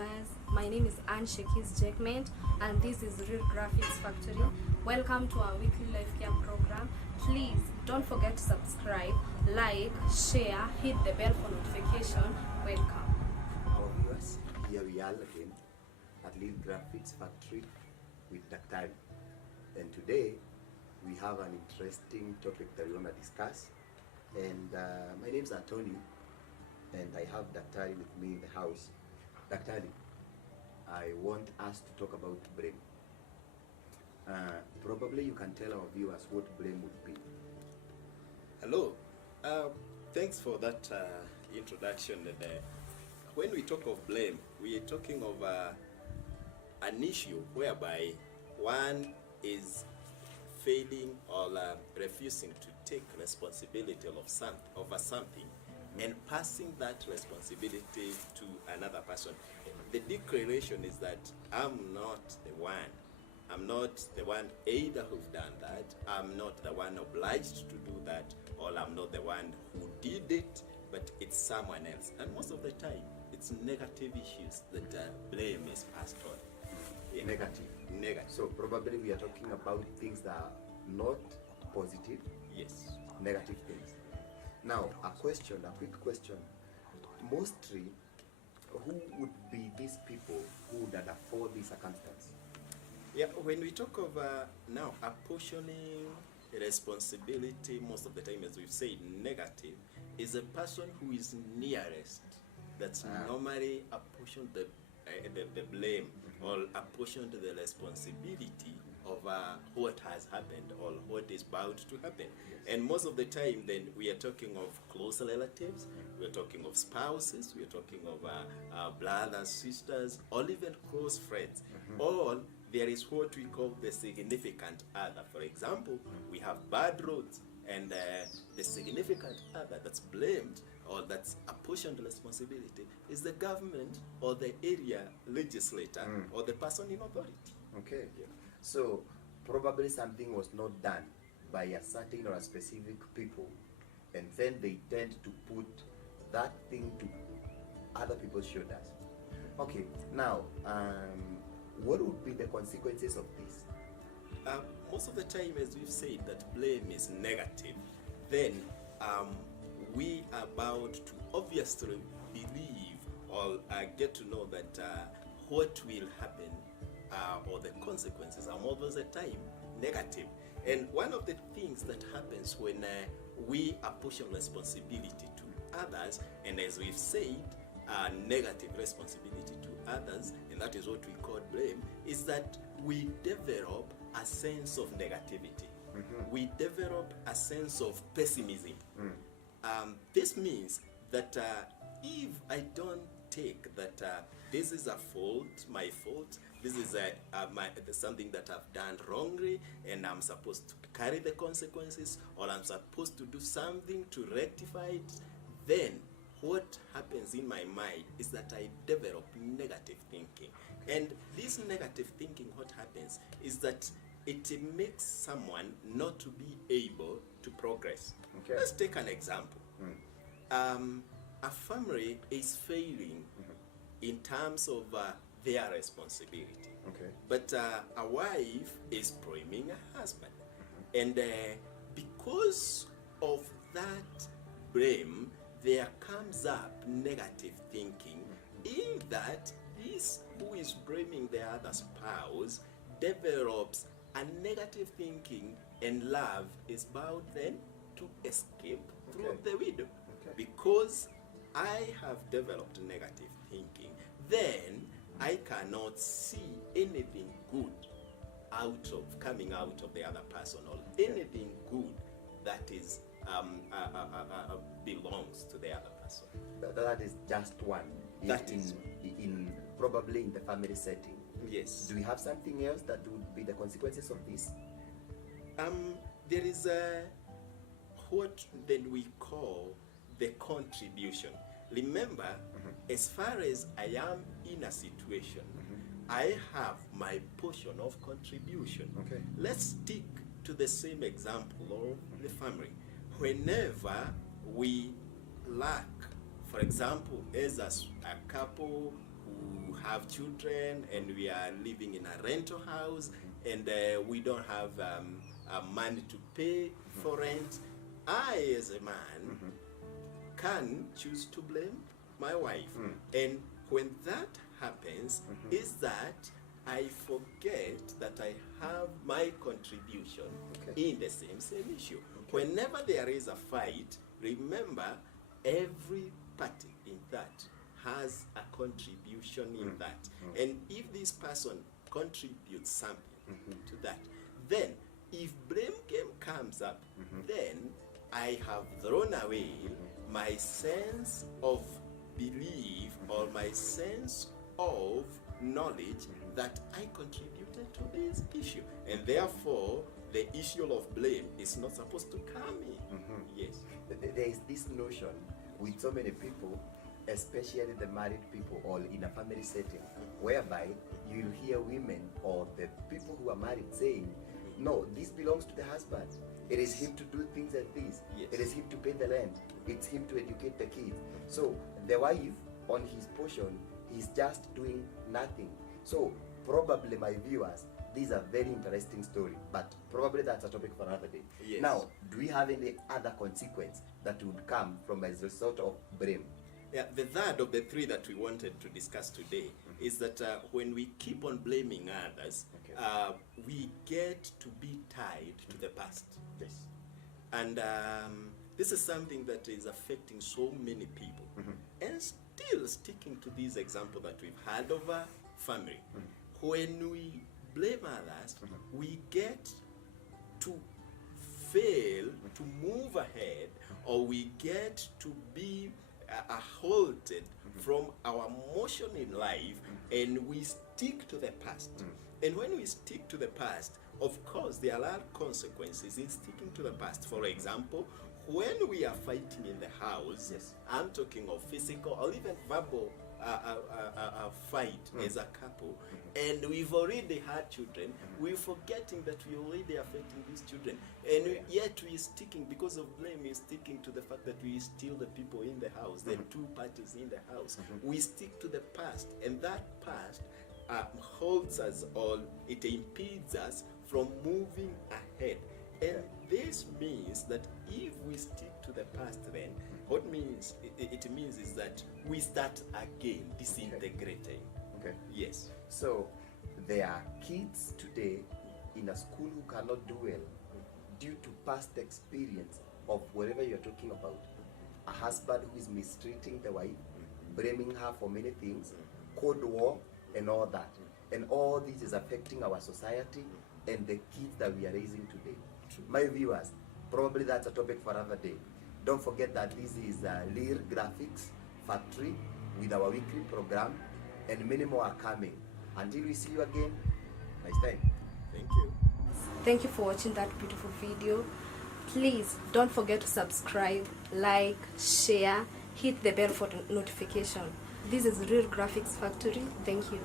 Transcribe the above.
viewers, my name is Anne Shekis Jackment and this is Real Graphics Factory. Welcome to our weekly life care program. Please don't forget to subscribe, like, share, hit the bell for notification. Welcome. Our viewers, here we are again at Real Graphics Factory with Daktari. And today we have an interesting topic that we want to discuss. And my name is Anthony and I have Daktari with me in the house. Daktari, I want us to talk about blame. Probably you can tell our viewers what blame would be. Hello. Thanks for that introduction. When we talk of blame, we are talking of an issue whereby one is failing or refusing to take responsibility of something and passing that responsibility to another person. The declaration is that I'm not the one either who've done that, I'm not the one obliged to do that, or I'm not the one who did it, but it's someone else. And most of the time, it's negative issues that blame is passed on. Yeah. Negative. So probably we are talking about things that are not positive. Yes. Negative things. Now, a quick question. Mostly, who would be these people who would afford this circumstance? Yeah, when we talk of now apportioning responsibility, most of the time, as we've said, negative, is a person who is nearest. That's normally apportioned the blame or apportioned the responsibility of what has happened or what is about to happen. Yes. And most of the time then we are talking of close relatives, we are talking of spouses, we are talking of brothers, sisters, or even close friends. Or there is what we call the significant other. For example, we have bad roads and the significant other that's blamed or that's apportioned responsibility is the government or the area legislator or the person in authority. Okay. Yeah. So probably something was not done by a certain or a specific people, and then they tend to put that thing to other people's shoulders. Okay. Now, what would be the consequences of this? Most of the time, as we've said, that blame is negative, then we are bound to obviously believe or get to know that what will happen or the consequences are most of the time negative. And one of the things that happens when we apportion responsibility to others, and as we've said, negative responsibility to others, and that is what we call blame, is that we develop a sense of negativity. We develop a sense of pessimism. This means that if I don't take that this is a fault, my fault, this is something that I've done wrongly and I'm supposed to carry the consequences, or I'm supposed to do something to rectify it, then what happens in my mind is that I develop negative thinking. And this negative thinking, what happens is that it makes someone not to be able to progress. Okay. Let's take an example. A family is failing in terms of their responsibility. Okay. But a wife is blaming a husband. And because of that blame, there comes up negative thinking in that this who is blaming the other spouse develops a negative thinking, and love is bound then to escape through the window. Because I have developed negative thinking, then I cannot see anything good coming out of the other person, or anything good that is belongs to the other person. That is just one. That is in probably in the family setting. Yes. Do we have something else that would be the consequences of this? There is what then we call the contribution. Remember, as far as I am in a situation, I have my portion of contribution. Okay. Let's stick to the same example of the family. Whenever we lack, for example, as a couple who have children and we are living in a rental house and we don't have money to pay for rent, I as a man can choose to blame my wife. And when that happens, is that I forget that I have my contribution in the same issue. Whenever there is a fight, remember every party in that has a contribution in that. And if this person contributes something to that, then if blame game comes up, then I have thrown away my sense of belief or my sense of knowledge that I contributed to this issue, and therefore the issue of blame is not supposed to come in. Yes. There is this notion with so many people, especially the married people or in a family setting, whereby you'll hear women or the people who are married saying, no, this belongs to the husband. It is him to do things like this. Yes. It is him to pay the rent. It's him to educate the kids. So the wife, on his portion, he's just doing nothing. So probably, my viewers, this is a very interesting story, but probably that's a topic for another day. Yes. Now, do we have any other consequence that would come from as a result of blame? Yeah, the third of the three that we wanted to discuss today is that when we keep on blaming others, we get to be tied to the past. Yes. And this is something that is affecting so many people. And still sticking to this example that we've had of a family, when we blame others, we get to fail to move ahead, or we get to be halted from our motion in life, and we stick to the past. And when we stick to the past, of course, there are consequences in sticking to the past. For example, when we are fighting in the house, I'm talking of physical or even verbal fight as a couple, and we've already had children, we're forgetting that we're already affecting these children, and yet we're sticking, because of blame, we're sticking to the fact that we still the people in the house, the two parties in the house. We stick to the past, and that past holds us, or it impedes us from moving ahead. And this means that if we stick to the past, then what means it means is that we start again disintegrating. Okay. Yes. So there are kids today in a school who cannot do well due to past experience of whatever you're talking about. A husband who is mistreating the wife, blaming her for many things, Cold War and all that. And all this is affecting our society and the kids that we are raising today. My viewers, probably that's a topic for another day. Don't forget that this is Lear Graphics Factory with our weekly program, and many more are coming. Until we see you again, nice time. Thank you. Thank you for watching that beautiful video. Please don't forget to subscribe, like, share, hit the bell for notification. This is Real Graphics Factory. Thank you.